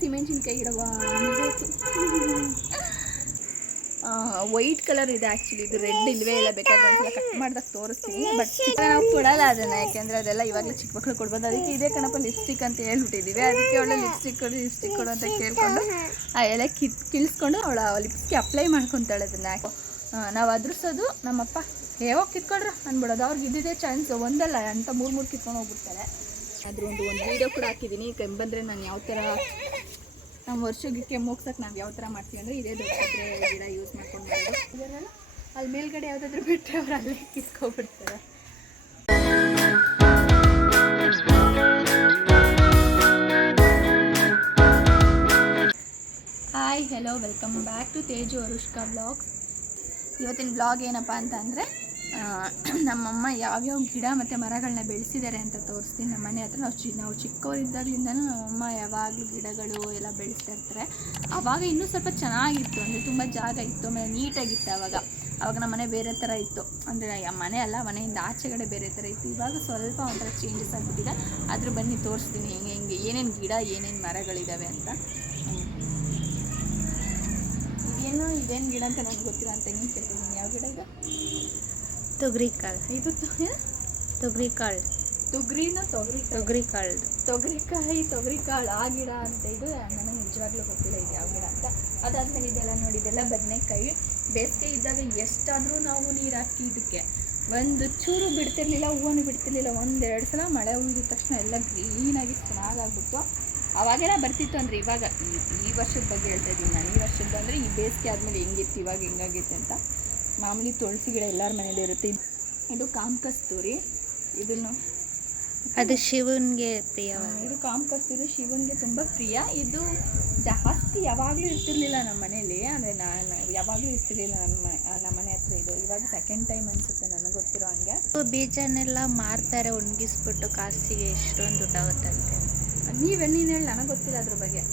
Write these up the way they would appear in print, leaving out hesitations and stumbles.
ಸಿಮೆಂಟಿನಕಾಯಿ ಗಿಡ ಮುಗಿಯಿತು. White colour ಇದೆ ಆ್ಯಕ್ಚುಲಿ, ಇದು ರೆಡ್ ಇಲ್ವೇ ಇಲ್ಲ. ಬೇಕಾದ್ರೆ ಒಂದ್ಸಲ ಕಟ್ ಮಾಡಿದಾಗ ತೋರಿಸ್ತೀನಿ. ಬಟ್ ನಾವು ಕೊಡಲ್ಲ ಅದನ್ನು, ಯಾಕೆಂದರೆ ಅದೆಲ್ಲ ಇವಾಗಲೇ ಚಿಕ್ಕ ಮಕ್ಕಳು ಕೊಡ್ಬೋದು. ಅದಕ್ಕೆ ಇದೇ ಕಣಪ್ಪ ಲಿಪ್ಸ್ಟಿಕ್ ಅಂತ ಹೇಳ್ಬಿಟ್ಟಿದ್ದೀವಿ. ಅದಕ್ಕೆ ಅವಳು ಲಿಪ್ಸ್ಟಿಕ್ ಕೊಡು ಅಂತ ಕೇಳ್ಕೊಂಡು ಆ ಎಲೆ ಕಿಳಿಸ್ಕೊಂಡು ಅವಳ ಲಿಪ್ಸ್ಗೆ ಅಪ್ಲೈ ಮಾಡ್ಕೊತಾಳೆ ಅದನ್ನು. ನಾವು ಅದ್ರಸೋದು ನಮ್ಮಪ್ಪ ಯಾವಾಗ ಕಿತ್ಕೊಳ್ರ ಅಂದ್ಬಿಡೋದು. ಅವ್ರಿಗೆ ಇದ್ದಿದ್ದೇ ಚಾನ್ಸ್, ಒಂದಲ್ಲ ಅಂತ ಮೂರು ಕಿತ್ಕೊಂಡು ಹೋಗ್ಬಿಡ್ತಾರೆ. ಅದ್ರ ಒಂದು ವೀಡಿಯೋ ಕೂಡ ಹಾಕಿದ್ದೀನಿ. ಕೆಮ್ಮಂದರೆ ನಾನು ಯಾವ ಥರ ನಮ್ಮ ವರ್ಷಕ್ಕೆ ಕೆಮ್ಮು ಹೋಗ್ಸಕ್ಕೆ ನಾವು ಯಾವ ಥರ ಮಾಡ್ತೀವಿ ಅಂದರೆ ಇದೇ ದೊಡ್ಡ ಪತ್ರೆ ಗಿಡ ಯೂಸ್ ಮಾಡ್ಕೊಂಡು ಮಾಡೋದು. ಇದರಲ್ಲ ಅಲ್ಲಿ ಮೇಲ್ಗಡೆ ಯಾವುದಾದ್ರೂ ಬಿಟ್ಟರೆ ಅವ್ರು ಅಲ್ಲೇ ಕಿತ್ಕೊಬಿಡ್ತಾರೆ. Hi hello, welcome back to Teju Arushka blogs. ಇವತ್ತಿನ ಬ್ಲಾಗ್ ಏನಪ್ಪ ಅಂತ ಅಂದರೆ ನಮ್ಮಮ್ಮ ಯಾವ್ಯಾವ ಗಿಡ ಮತ್ತು ಮರಗಳನ್ನ ಬೆಳೆಸಿದ್ದಾರೆ ಅಂತ ತೋರಿಸ್ತೀನಿ. ನಮ್ಮ ಮನೆ ಹತ್ರ ನಾವು ಚಿಕ್ಕವರಿದ್ದಾಗಲಿಂದನೂ ನಮ್ಮಮ್ಮ ಯಾವಾಗಲೂ ಗಿಡಗಳು ಎಲ್ಲ ಬೆಳೆಸ್ತಾ ಇರ್ತಾರೆ. ಆವಾಗ ಇನ್ನೂ ಸ್ವಲ್ಪ ಚೆನ್ನಾಗಿತ್ತು, ಅಂದರೆ ತುಂಬ ಜಾಗ ಇತ್ತು, ಆಮೇಲೆ ನೀಟಾಗಿತ್ತು. ಆವಾಗ ನಮ್ಮ ಮನೆ ಬೇರೆ ಥರ ಇತ್ತು, ಅಂದರೆ ಮನೆ ಅಲ್ಲ, ಮನೆಯಿಂದ ಆಚೆಗಡೆ ಬೇರೆ ಥರ ಇತ್ತು. ಇವಾಗ ಸ್ವಲ್ಪ ಒಂಥರ ಚೇಂಜಸ್ ಆಗಿಬಿಟ್ಟಿದೆ. ಆದರೂ ಬನ್ನಿ ತೋರಿಸ್ತೀನಿ ಹೆಂಗೆ ಏನೇನು ಗಿಡ ಏನೇನು ಮರಗಳಿದ್ದಾವೆ ಅಂತ. ಇದೇನು ಗಿಡ ಅಂತ ನನಗೆ ಗೊತ್ತಿಲ್ಲ ಅಂತ ನೀವು ಕೇಳ್ತಿದ್ದೀನಿ. ಯಾವ ಗಿಡ ಇದು? ತೊಗರಿಕಾಳು. ಇದು ತೊಗರಿಕಾಳು. ತೊಗರಿಕಾಳು ಆ ಗಿಡ ಅಂತ. ಇದು ನನಗೆ ನಿಜವಾಗ್ಲೂ ಗೊತ್ತಿಲ್ಲ ಇದು ಯಾವ ಗಿಡ ಅಂತ. ಅದಾದ್ಮೇಲೆ ಇದೆಲ್ಲ ನೋಡಿ, ಇದೆಲ್ಲ ಬದನೆಕಾಯಿ. ಬೇಸಿಗೆ ಇದ್ದಾಗ ಎಷ್ಟಾದರೂ ನಾವು ನೀರು ಹಾಕಿ ಇದಕ್ಕೆ ಒಂದು ಚೂರು ಬಿಡ್ತಿರ್ಲಿಲ್ಲ, ಹೂವನ್ನು ಬಿಡ್ತಿರ್ಲಿಲ್ಲ. ಒಂದೆರಡು ಸಲ ಮಳೆ ಹುಯ್ದಿದ ತಕ್ಷಣ ಎಲ್ಲ ಗ್ರೀನಾಗಿ ಚೆನ್ನಾಗಾಗ್ಬಿಟ್ಟು ಅವಾಗೆಲ್ಲ ಬರ್ತಿತ್ತು. ಅಂದರೆ ಇವಾಗ ಈ ವರ್ಷದ ಬಗ್ಗೆ ಹೇಳ್ತಾ ಇದ್ದೀನಿ ನಾನು. ಈ ವರ್ಷದ್ದು ಅಂದರೆ ಈ ಬೇಸಿಗೆ ಆದಮೇಲೆ ಹೆಂಗಿತ್ತು, ಇವಾಗ ಹೆಂಗಾಗೈತೆ ಅಂತ. ಮಾಮೂಲಿ ತುಳಸಿ ಗಿಡ ಎಲ್ಲರ ಮನೇಲಿ ಇರುತ್ತೆ. ಇದು ಕಾಮಕಸ್ತೂರಿ, ಇದನ್ನು ಅದು ಶಿವನಿಗೆ ಪ್ರಿಯ. ಇದು ಕಾಮಕಸ್ತೂರಿ ಶಿವನಿಗೆ ತುಂಬ ಪ್ರಿಯ. ಇದು ಜಾಸ್ತಿ ಯಾವಾಗಲೂ ಇರ್ತಿರ್ಲಿಲ್ಲ ನಮ್ಮ ಮನೇಲಿ, ಅಂದರೆ ನಾನು ಯಾವಾಗಲೂ ಇರ್ತಿರ್ಲಿಲ್ಲ ನಮ್ಮ ಮನೆ ಹತ್ರ. ಇದು ಇವಾಗ ಸೆಕೆಂಡ್ ಟೈಮ್ ಅನಿಸುತ್ತೆ ನನಗೆ ಗೊತ್ತಿರೋ ಹಂಗೆ. ಬೀಜನೆಲ್ಲ ಮಾರ್ತಾರೆ, ಒಣಗಿಸ್ಬಿಟ್ಟು ಕಾಸಿಗೆ ಎಷ್ಟೊಂದು ದುಡ್ಡಾಗುತ್ತಂತೆ. ನೀವೇನು ಹೇಳಿ, ನನಗೆ ಗೊತ್ತಿಲ್ಲ ಅದ್ರ ಬಗ್ಗೆ.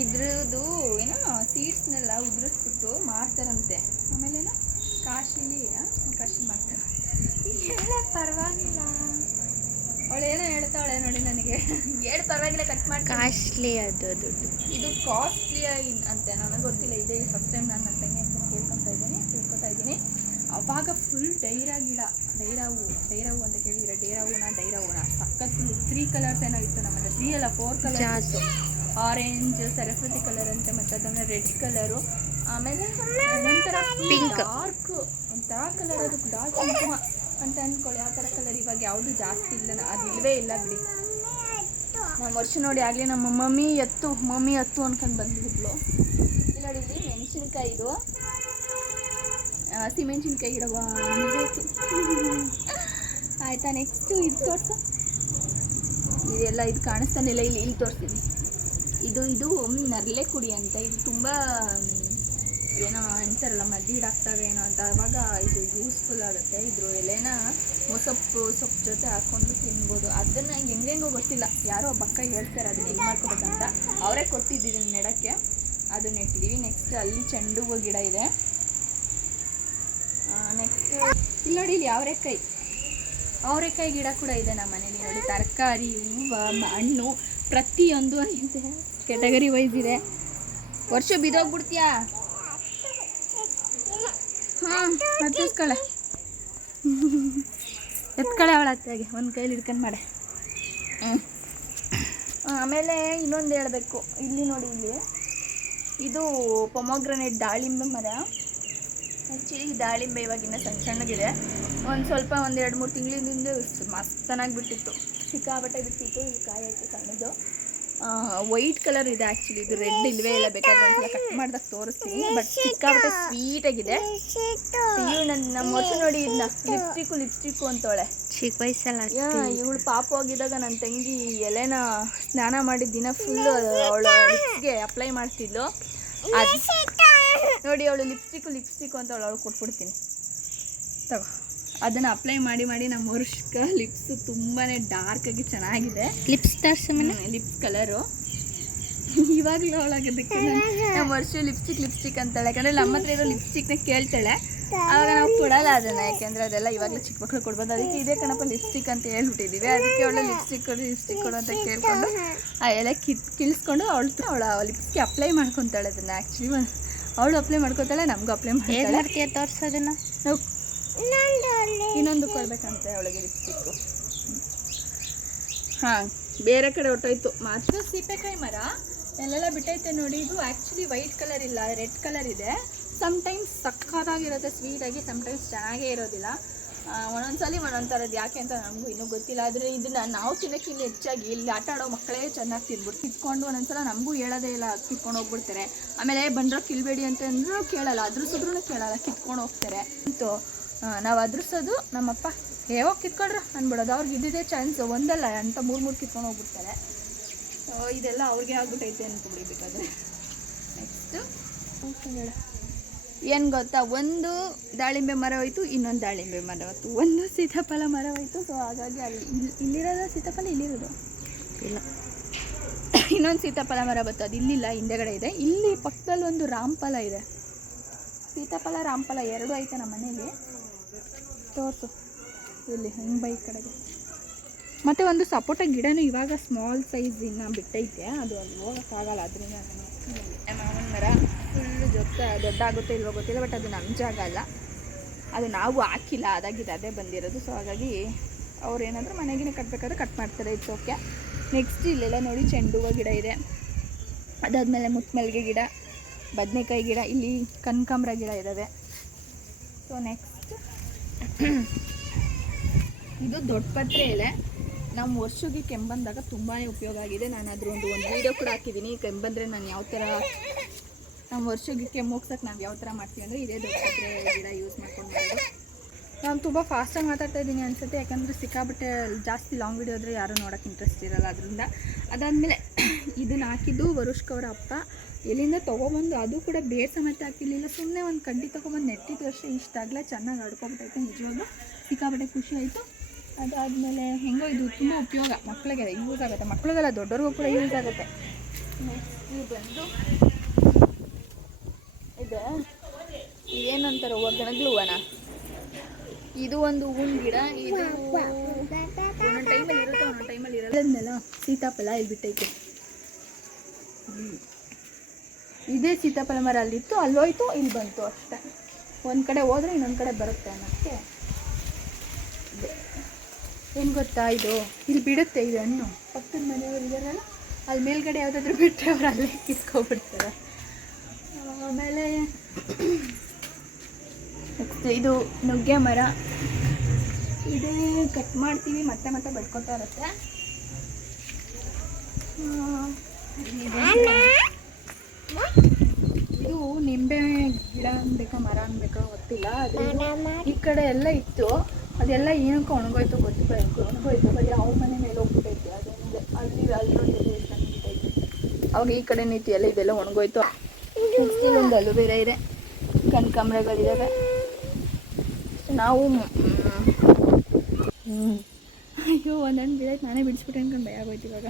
ಇದ್ರದ್ದು ಏನೋ ಸೀಡ್ಸ್ನೆಲ್ಲ ಉದುರಿಸ್ಬಿಟ್ಟು ಮಾರ್ತಾರಂತೆ. ಆಮೇಲೇನೋ ಕಾಶಿ ಮಾಡ್ತಾರೆ. ಪರವಾಗಿಲ್ಲ, ಅವಳೇನೋ ಹೇಳ್ತಾವಳೆ ನೋಡಿ, ನನಗೆ ಹೇಳಿ ಪರವಾಗಿಲ್ಲ, ಕಟ್ ಮಾಡಿ. ಕಾಸ್ಟ್ಲಿ ಅದು ದುಡ್ಡು. ಇದು ಕಾಸ್ಟ್ಲಿ ಅಂತೆ, ನನಗೆ ಗೊತ್ತಿಲ್ಲ. ಇದೇ ಫಸ್ಟ್ ಟೈಮ್ ನಾನು ನನ್ನ ತಂಗಿ ಅಂತ ತಿಳ್ಕೊತಾ ಇದ್ದೀನಿ. ಅವಾಗ ಫುಲ್ ಡೈರಾ ಗಿಡ, ಡೈರಾ ಹೂವು ಅಂತ ಕೇಳಿದ್ರೆ ಡೈರಾ ಹೂನ ಸಖತ್ 3 ಕಲರ್ಸ್ ಏನೋ ಇತ್ತು ನಮ್ಮಲ್ಲಿ. 3 ಅಲ್ಲ 4 ಕಲರ್ಸ್. ಆರೆಂಜ್, ಸರಸ್ವತಿ ಕಲರ್ ಅಂತೆ, ಮತ್ತು ಅದನ್ನು ರೆಡ್ ಕಲರು, ಆಮೇಲೆ ಒಂಥರ ಪಿಂಕ್ ಒಂಥರ ಕಲರ್, ಅದು ಡಾರ್ಕ್ ಕುಂಕುಮ ಅಂತ ಅಂದ್ಕೊಳ್ಳಿ. ಆ ಥರ ಕಲರ್ ಇವಾಗ ಯಾವುದು ಜಾಸ್ತಿ ಇಲ್ಲ, ಅದು ಇಲ್ಲವೇ ಇಲ್ಲ ಬಿಡಿ. ನಮ್ಮ ವರ್ಷ ನೋಡಿ ಆಗಲಿ ನಮ್ಮ ಮಮ್ಮಿ ಎತ್ತು ಅನ್ಕೊಂಡು ಬಂದ್ಬಿಟ್ಲು. ಇಲ್ಲಿ ನೋಡಿ, ಇಲ್ಲಿ ಮೆಣಸಿನ್ಕಾಯಿ, ಇದು ಸಿಮೆಂಟಿನಕಾಯಿ ಗಿಡ ಮುಗಿಯಿತು. ಆಯಿತಾ, ನೆಕ್ಸ್ಟು ಇದು ತೋರಿಸು. ಇದೆಲ್ಲ ಇದು ಕಾಣಿಸ್ತಾನಿಲ್ಲ, ಇಲ್ಲಿ ತೋರಿಸ್ತೀನಿ. ಇದು ನರಳೆ ಕುಡಿ ಅಂತ. ಇದು ತುಂಬ ಏನೋ ಅಂತಾರಲ್ಲ, ಮದ್ದಿಡಾಗ್ತವೆ ಏನೋ ಅಂತ. ಆವಾಗ ಇದು ಯೂಸ್ಫುಲ್ ಆಗುತ್ತೆ. ಇದ್ರ ಎಲೆನ ಸೊಪ್ಪು ಜೊತೆ ಹಾಕ್ಕೊಂಡು ತಿನ್ಬೋದು. ಅದನ್ನು ಹೆಂಗೆಂಗೋ ಗೊತ್ತಿಲ್ಲ, ಯಾರೋ ಒಬ್ಬಕ್ಕ ಹೇಳ್ತಾರೆ ಅದನ್ನ ಹೆಂಗೆ ಮಾಡ್ಕೋಬೇಕಂತ. ಅವರೇ ಕೊಟ್ಟಿದ್ದೀವಿ ನೆಡೋಕ್ಕೆ, ಅದು ನೆಟ್ಟಿದ್ದೀವಿ. ನೆಕ್ಸ್ಟ್ ಅಲ್ಲಿ ಚೆಂಡು ಹೂವು ಗಿಡ ಇದೆ. ನೆಕ್ಸ್ಟ್ ಇಲ್ಲಿ ನೋಡಿ, ಇಲ್ಲಿ ಅವರೆಕಾಯಿ ಗಿಡ ಕೂಡ ಇದೆ ನಮ್ಮ ಮನೇಲಿ. ನೋಡಿ, ತರಕಾರಿ, ಹೂವು, ಹಣ್ಣು ಪ್ರತಿಯೊಂದು ಇದೆ, ಕ್ಯಾಟಗರಿ ವೈಸ್ ಇದೆ. ವರ್ಷ ಬಿದ್ದೋಗ್ಬಿಡ್ತೀಯಾ? ಹಾಂ, ಎತ್ಕಳೆ ಅವಳ ಅತ್ತಾಗೆ ಒಂದು ಕೈಲಿ ಹಿಡ್ಕೊಂಡು ಮಾಡೆ. ಆಮೇಲೆ ಇನ್ನೊಂದು ಹೇಳಬೇಕು, ಇಲ್ಲಿ ನೋಡಿ, ಇದು ಪೊಮೊಗ್ರನೇಟ್ ದಾಳಿಂಬೆ ಮರ. ಆ್ಯಕ್ಚುಲಿ ದಾಳಿಂಬೆ ಇವಾಗಿನ್ನ ಸಣ್ಣಗಿದೆ. ಒಂದು 2-3 ತಿಂಗಳಿಂದ ಮಸ್ತನಾಗಿ ಬಿಟ್ಟಿತ್ತು, ಸಿಕ್ಕಾಬಟ್ಟೆ ಬಿಟ್ಟಿತ್ತು. ಇಲ್ಲಿ ಕಾಯಿ ಆಯಿತು ಸಣ್ಣದು. ವೈಟ್ ಕಲರ್ ಇದೆ ಆ್ಯಕ್ಚುಲಿ, ಇದು ರೆಡ್ ಇಲ್ವೇ ಇಲ್ಲ. ಬೇಕಾದ್ರೆ ಒಂದ್ಸಲ ಕಟ್ ಮಾಡಿದಾಗ ತೋರಿಸ್ತೀನಿ. ಬಟ್ ಸಿಕ್ಕಾಬಟ್ಟೆ ಸ್ವೀಟಾಗಿದೆ. ನಮ್ಮ ವರ್ಷ ನೋಡಿ, ಇದನ್ನ ಲಿಪ್ಸ್ಟಿಕ್ಕು ಅಂತವಳೆ ಚಿಕ್ಕ ವಯಸ್ಸಲ್ಲ. ಇವಳು ಪಾಪು ಆಗಿದ್ದಾಗ ನನ್ನ ತಂಗಿ ಎಲೆನ ಸ್ನಾನ ಮಾಡಿದ ದಿನ ಫುಲ್ಲು ಅವಳ ಲಿಪ್ಸ್ಗೆ ಅಪ್ಲೈ ಮಾಡ್ತಿದ್ಲು. ಅದು ನೋಡಿ, ಅವಳು ಲಿಪ್ಸ್ಟಿಕ್ಕು ಅಂತ ಅವಳು ಕೊಟ್ಬಿಡ್ತೀನಿ ತಗೋ. ಅದನ್ನು ಅಪ್ಲೈ ಮಾಡಿ ನಮ್ಮ ವರ್ಷಕ್ಕೆ ಲಿಪ್ಸು ತುಂಬಾ ಡಾರ್ಕಾಗಿ ಚೆನ್ನಾಗಿದೆ. ಲಿಪ್ಸ್ ಕಲರು ಇವಾಗಲೂ ಅವಳಾಗೋದಕ್ಕೆ ನಮ್ಮ ವರ್ಷ ಲಿಪ್ಸ್ಟಿಕ್ ಅಂತಾಳೆ. ಯಾಕಂದರೆ ನಮ್ಮ ಹತ್ರ ಇರೋ ಲಿಪ್ಸ್ಟಿಕ್ನ ಕೇಳ್ತಾಳೆ. ಆವಾಗ ನಾವು ಕೊಡಲ್ಲ ಅದನ್ನು, ಯಾಕೆಂದರೆ ಅದೆಲ್ಲ ಇವಾಗಲೇ ಚಿಕ್ಕ ಮಕ್ಕಳು ಕೊಡ್ಬೋದು. ಅದಕ್ಕೆ ಇದೇ ಕಣಪ್ಪ ಲಿಪ್ಸ್ಟಿಕ್ ಅಂತ ಹೇಳ್ಬಿಟ್ಟಿದ್ದೀವಿ. ಅದಕ್ಕೆ ಅವಳು ಲಿಪ್ಸ್ಟಿಕ್ ಕೊಡು ಅಂತ ಕೇಳಿಕೊಂಡು ಆ ಎಲೆ ಕಿಳಿಸ್ಕೊಂಡು ಅವಳ ಲಿಪ್ಸ್ಗೆ ಅಪ್ಲೈ ಮಾಡ್ಕೊತಾಳೆ ಅದನ್ನು. ಆ್ಯಕ್ಚುಲಿ ಅವಳು ಅಪ್ಲೈ ಮಾಡ್ಕೊತಾಳೆ, ನಮಗೂ ಅಪ್ಲೈ ಮಾಡ್ತಾಳೆ. ತೋರಿಸೋದನ್ನ ನಾವು ಇನ್ನೊಂದು ಕೊಡ್ಬೇಕಂತೆ ಅವಳಿಗೆ ಲಿಪ್ಸ್ಟಿಕ್ಕು. ಹಾಂ, ಬೇರೆ ಕಡೆ ಹೊಟ್ಟೋಯ್ತು. ಮತ್ತು ಸೀಬೆಕಾಯಿ ಮರ ಎಲ್ಲೆಲ್ಲ ಬಿಟ್ಟೈತೆ ನೋಡಿ. ಇದು ಆ್ಯಕ್ಚುಲಿ ವೈಟ್ ಕಲರ್ ಇಲ್ಲ, ರೆಡ್ ಕಲರ್ ಇದೆ. ಸಮ್ಟೈಮ್ಸ್ ಸಕ್ಕತ್ತಾಗಿರುತ್ತೆ ಸ್ವೀಟಾಗಿ, ಸಮ್ಟೈಮ್ಸ್ ಚೆನ್ನಾಗೇ ಇರೋದಿಲ್ಲ. ಒಂದೊಂದ್ಸಲಿ ಒಂದೊಂದು ಥರದ್ದು, ಯಾಕೆ ಅಂತ ನಮಗೂ ಇನ್ನೂ ಗೊತ್ತಿಲ್ಲ. ಆದರೆ ಇದನ್ನು ನಾವು ತಿನ್ನೋಕ್ಕಿಂತ ಹೆಚ್ಚಾಗಿ ಇಲ್ಲಿ ಆಟ ಆಡೋ ಮಕ್ಕಳೇ ಚೆನ್ನಾಗಿ ತಿನ್ಬಿಟ್ಟು ಕಿತ್ಕೊಂಡು ಒಂದೊಂದ್ಸಲ ನಮಗೂ ಹೇಳೋದೇ ಇಲ್ಲ, ಕಿತ್ಕೊಂಡು ಹೋಗ್ಬಿಡ್ತಾರೆ. ಆಮೇಲೆ ಬಂದರೂ ಕಿಲ್ಬೇಡಿ ಅಂತಂದ್ರೂ ಕೇಳಲ್ಲ, ಅದ್ರಸಿದ್ರೂ ಕೇಳಲ್ಲ, ಕಿತ್ಕೊಂಡು ಹೋಗ್ತಾರೆ. ಅಂತೂ ನಾವು ಅದ್ರಸೋದು ನಮ್ಮಪ್ಪ ಹೋಗಿ ಕಿತ್ಕೊಳ್ರ ಅಂದ್ಬಿಡೋದು. ಅವ್ರಿಗೆ ಇದ್ದಿದ್ದೇ ಚಾನ್ಸು, ಒಂದಲ್ಲ ಅಂತ ಮೂರು ಕಿತ್ಕೊಂಡು ಹೋಗ್ಬಿಡ್ತಾರೆ. ಇದೆಲ್ಲ ಅವ್ರಿಗೆ ಆಗ್ಬಿಟ್ಟೈತೆ ಅಂದ್ಬಿಡಿ. ಬೇಕಾದರೆ ನೆಕ್ಸ್ಟು ಏನು ಗೊತ್ತಾ, ಒಂದು ದಾಳಿಂಬೆ ಮರ ಹೋಯ್ತು, ಇನ್ನೊಂದು ದಾಳಿಂಬೆ ಮರ ಹೋಯ್ತು, ಒಂದು ಸೀತಾಫಲ ಮರ ಹೋಯ್ತು. ಸೊ ಹಾಗಾಗಿ ಇಲ್ಲಿರೋದು ಸೀತಾಫಲ ಇಲ್ಲಿರೋದು ಇಲ್ಲ, ಇನ್ನೊಂದು ಸೀತಾಫಲ ಮರ ಬತ್ತು, ಅದು ಇಲ್ಲಿಲ್ಲ, ಹಿಂದೆಗಡೆ ಇದೆ. ಇಲ್ಲಿ ಪಕ್ಕದಲ್ಲಿ ಒಂದು ರಾಮಫಲ ಇದೆ. ಸೀತಾಫಲ ರಾಮಫಲ ಎರಡೂ ಐತೆ ನಮ್ಮ ಮನೇಲಿ. ತೋರಿಸು ಇಲ್ಲಿ ಹಿಂಗೆ ಬೈ ಕಡೆಗೆ. ಮತ್ತು ಒಂದು ಸಪೋಟ ಗಿಡನೂ ಇವಾಗ ಸ್ಮಾಲ್ ಸೈಜ್ ಇನ್ನು ಬಿಟ್ಟೈತೆ, ಅದು ಅಲ್ಲಿ ಹೋಗೋಕ್ಕಾಗಲ್ಲ. ಅದರಿಂದ ಮಾವಿನ ಮರ ಫುಲ್ಲು ದೊಡ್ಡ ಆಗುತ್ತೆ ಇಲ್ವೋ ಗೊತ್ತಿಲ್ಲ, ಬಟ್ ಅದು ನಮ್ಮ ಜಾಗ ಅಲ್ಲ, ಅದು ನಾವು ಹಾಕಿಲ್ಲ, ಅದಾಗಿದೆ ಅದೇ ಬಂದಿರೋದು. ಸೊ ಹಾಗಾಗಿ ಅವ್ರು ಏನಾದರೂ ಮನೆಗಿನ ಕಟ್ಟಬೇಕಾದ್ರೆ ಕಟ್ ಮಾಡ್ತಾರೆ, ಇಟ್ಸ್ ಓಕೆ. ನೆಕ್ಸ್ಟ್ ಇಲ್ಲೆಲ್ಲ ನೋಡಿ ಚೆಂಡು ಹೂವು ಗಿಡ ಇದೆ. ಅದಾದಮೇಲೆ ಮುತ್ತಮಲ್ಲಿಗೆ ಗಿಡ, ಬದನೆಕಾಯಿ ಗಿಡ, ಇಲ್ಲಿ ಕನಕಾಂಬರ ಗಿಡ ಇದ್ದಾವೆ. ಸೊ ನೆಕ್ಸ್ಟ್ ಇದು ದೊಡ್ಡ ಪತ್ರೆ ಎಲೆ. ನಮ್ಮ ವರ್ಷಕ್ಕೆ ಕೆಮ್ಮಂದಾಗ ತುಂಬಾ ಉಪಯೋಗ ಆಗಿದೆ. ನಾನು ಅದ್ರ ಒಂದು ವೀಡಿಯೋ ಕೂಡ ಹಾಕಿದ್ದೀನಿ. ಕೆಮ್ಮಂದರೆ ನಾನು ಯಾವ ಥರ ನಮ್ಮ ವರ್ಷಕ್ಕೆ ಕೆಮ್ಮು ಹೋಗ್ಸಕ್ಕೆ ನಾವು ಯಾವ ಥರ ಮಾಡ್ತೀವಿ ಅಂದರೆ ಇದೇ ದೊಡ್ಡ ಪತ್ರೆ ಗಿಡ ಯೂಸ್ ಮಾಡ್ಕೊಂಡು ಮಾಡೋದು. ನಾನು ತುಂಬ ಫಾಸ್ಟಾಗಿ ಮಾತಾಡ್ತಾ ಇದ್ದೀನಿ ಅನಿಸುತ್ತೆ, ಯಾಕಂದರೆ ಸಿಕ್ಕಾಬಿಟ್ಟೆ ಜಾಸ್ತಿ ಲಾಂಗ್ ವೀಡಿಯೋ ಆದರೆ ಯಾರೂ ನೋಡೋಕ್ಕೆ ಇಂಟ್ರೆಸ್ಟ್ ಇರೋಲ್ಲ. ಅದರಿಂದ ಅದಾದಮೇಲೆ ಇದನ್ನು ಹಾಕಿದ್ದು ವರುಷ್ಕವರ ಅಪ್ಪ ಎಲ್ಲಿಂದ ತೊಗೊಬಂದು, ಅದು ಕೂಡ ಬೇರೆ ಸಮೇತ ಹಾಕಿರಲಿಲ್ಲ, ಸುಮ್ಮನೆ ಒಂದು ಕಡ್ಡಿ ತೊಗೊಬಂದು ನೆಟ್ಟಿದ್ದು ಅಷ್ಟೇ. ಇಷ್ಟಾಗಲೇ ಚೆನ್ನಾಗಿ ಆಡ್ಕೊಬಿಟ್ಟೈತೆ, ನಿಜವಾಗ್ಲೂ ಸಿಕ್ಕಾಬಿಟ್ಟೆ ಖುಷಿ ಆಯಿತು. ಅದಾದಮೇಲೆ ಹೆಂಗೋ ಇದು ತುಂಬ ಉಪಯೋಗ, ಮಕ್ಕಳಿಗೆ ಯೂಸ್ ಆಗುತ್ತೆ, ಮಕ್ಕಳಿಗೆಲ್ಲ ದೊಡ್ಡವ್ರಿಗೂ ಕೂಡ ಯೂಸ್ ಆಗುತ್ತೆ. ನೆಕ್ಸ್ಟ್ ಬಂದು ಇದು ಏನಂತಾರೆ ಗಣಗ್ಲು ಹೂವನ, ಇದು ಒಂದು ಹೂವಿನ ಗಿಡ. ಇದು ಒಂದೊಂದು ಟೈಮಲ್ಲಿ ಇರುತ್ತೆ, ಒಂದೊಂದು ಟೈಮಲ್ಲಿ ಇರೋಲ್ಲ. ಅದನ್ನೆಲ್ಲ ಸೀತಾಫಲ ಇಲ್ಲಿ ಬಿಟ್ಟೈತೆ. ಇದೇ ಸೀತಾಫಲ ಮರ ಅಲ್ಲಿತ್ತು, ಅಲ್ಲೋಯ್ತು, ಇಲ್ಲಿ ಬಂತು ಅಷ್ಟೇ. ಒಂದು ಕಡೆ ಹೋದರೆ ಇನ್ನೊಂದು ಕಡೆ ಬರುತ್ತೆ ಅನ್ನೋಕ್ಕೆ. ಏನು ಗೊತ್ತಾ, ಇದು ಇಲ್ಲಿ ಬಿಡುತ್ತೆ ಇದು ಹಣ್ಣು. ಪಕ್ಕದ ಮನೆಯವರು ಇದ್ದಾರಲ್ಲ, ಅಲ್ಲಿ ಮೇಲ್ಗಡೆ ಯಾವುದಾದ್ರೂ ಬಿಟ್ಟರೆ ಅವ್ರು ಅಲ್ಲೇ ಕಿತ್ಕೊಬಿಡ್ತಾರೆ. ಆಮೇಲೆ ನೆಕ್ಸ್ಟ್ ಇದು ನುಗ್ಗೆ ಮರ. ಇದೇ ಕಟ್ ಮಾಡ್ತೀವಿ, ಮತ್ತೆ ಮತ್ತೆ ಬಡ್ಕೊತಾ ಇರುತ್ತೆ. ಇದು ನಿಂಬೆ ಗಿಡ ಅನ್ಬೇಕಾ ಮರ ಅನ್ಬೇಕಾ ಗೊತ್ತಿಲ್ಲ. ಅದು ಈ ಕಡೆ ಎಲ್ಲ ಇತ್ತು, ಅದೆಲ್ಲ ಏನಕ್ಕೂ ಒಣಗೋಯ್ತು ಗೊತ್ತಿಲ್ಲ, ಒಣಗೋಯ್ತು. ಬರೀ ಅವ್ರ ಮನೆ ಮೇಲೆ ಹೋಗ್ಬಿಟ್ಟೈತೆ. ಅದೊಂದು ಅಲ್ಲೊಂದು ಬಿಟ್ಟೈತೆ. ಅವಾಗ ಈ ಕಡೆ ನಿಂತು ಎಲ್ಲ ಇದೆಲ್ಲ ಒಣಗೋಯ್ತು. ನೆಕ್ಸ್ಟ್ ಇಲ್ಲೊಂದು ಅಲೋವೆರಾ ಇದೆ, ಕನಕಾಂಬರಗಳಿದ್ದಾವೆ. ನಾವು ಅಯ್ಯೋ ಒಂದೊಂದು ಗಿಡ ನಾನೇ ಬಿಡಿಸ್ಬಿಟ್ಟೆ ಅನ್ಕೊಂಡು ಭಯ ಆಗೋಯ್ತು. ಇವಾಗ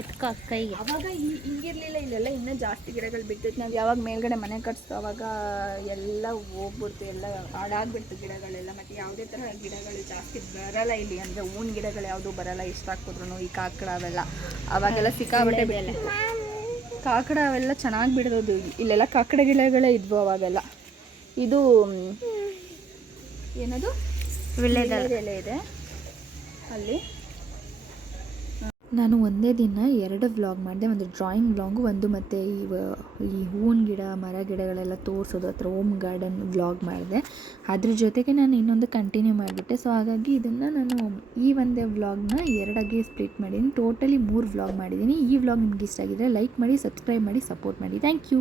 ಎತ್ಕೊ ಕೈಗೆ. ಅವಾಗ ಹಿಂಗಿರಲಿಲ್ಲ, ಇಲ್ಲೆಲ್ಲ ಇನ್ನೂ ಜಾಸ್ತಿ ಗಿಡಗಳು ಬಿಡ್ತೈತೆ. ನಾವು ಯಾವಾಗ ಮೇಲ್ಗಡೆ ಮನೆ ಕಟ್ಸ್ತೋ ಅವಾಗ ಎಲ್ಲ ಹೋಗ್ಬಿಡ್ತು, ಎಲ್ಲ ಹಾಳಾಗ್ಬಿಡ್ತು ಗಿಡಗಳೆಲ್ಲ. ಮತ್ತು ಯಾವುದೇ ಥರ ಗಿಡಗಳು ಜಾಸ್ತಿ ಬರಲ್ಲ ಇಲ್ಲಿ, ಅಂದರೆ ಹೂವಿನ ಗಿಡಗಳು ಯಾವುದೂ ಬರಲ್ಲ. ಇಷ್ಟ ಹಾಕಿದ್ರು ಈ ಕಾಕಡ ಅವೆಲ್ಲ ಅವಾಗೆಲ್ಲ ಸಿಕ್ಕಾಬಟ್ಟೆ ಬೆಲೆ. ಕಾಕಡ ಅವೆಲ್ಲ ಚೆನ್ನಾಗಿ ಬಿಡೋದು. ಇಲ್ಲೆಲ್ಲ ಕಾಕಡ ಗಿಡಗಳೇ ಇದ್ವು ಅವಾಗೆಲ್ಲ. ಇದು ಏನದು ವೀಳ್ಯದೆಲೆ ಇದೆ ಅಲ್ಲಿ. ನಾನು ಒಂದೇ ದಿನ 2 ವ್ಲಾಗ್ ಮಾಡಿದೆ, ಒಂದು ಡ್ರಾಯಿಂಗ್ ವ್ಲಾಗು, ಒಂದು ಮತ್ತು ಈ ಹೂವಿನ ಗಿಡ ಮರ ಗಿಡಗಳೆಲ್ಲ ತೋರಿಸೋದು ಹತ್ರ ಹೋಮ್ ಗಾರ್ಡನ್ ವ್ಲಾಗ್ ಮಾಡಿದೆ. ಅದ್ರ ಜೊತೆಗೆ ನಾನು ಇನ್ನೊಂದು ಕಂಟಿನ್ಯೂ ಮಾಡಿಬಿಟ್ಟೆ. ಸೊ ಹಾಗಾಗಿ ಇದನ್ನು ನಾನು ಈ ಒಂದೇ ವ್ಲಾಗ್ನ 2ಆಗಿ ಸ್ಪ್ಲಿಟ್ ಮಾಡಿದ್ದೀನಿ. ಟೋಟಲಿ 3 ವ್ಲಾಗ್ ಮಾಡಿದ್ದೀನಿ. ಈ ವ್ಲಾಗ್ ನಿಮ್ಗೆ ಇಷ್ಟ ಆಗಿದ್ರೆ ಲೈಕ್ ಮಾಡಿ, ಸಬ್ಸ್ಕ್ರೈಬ್ ಮಾಡಿ, ಸಪೋರ್ಟ್ ಮಾಡಿ. Thank you.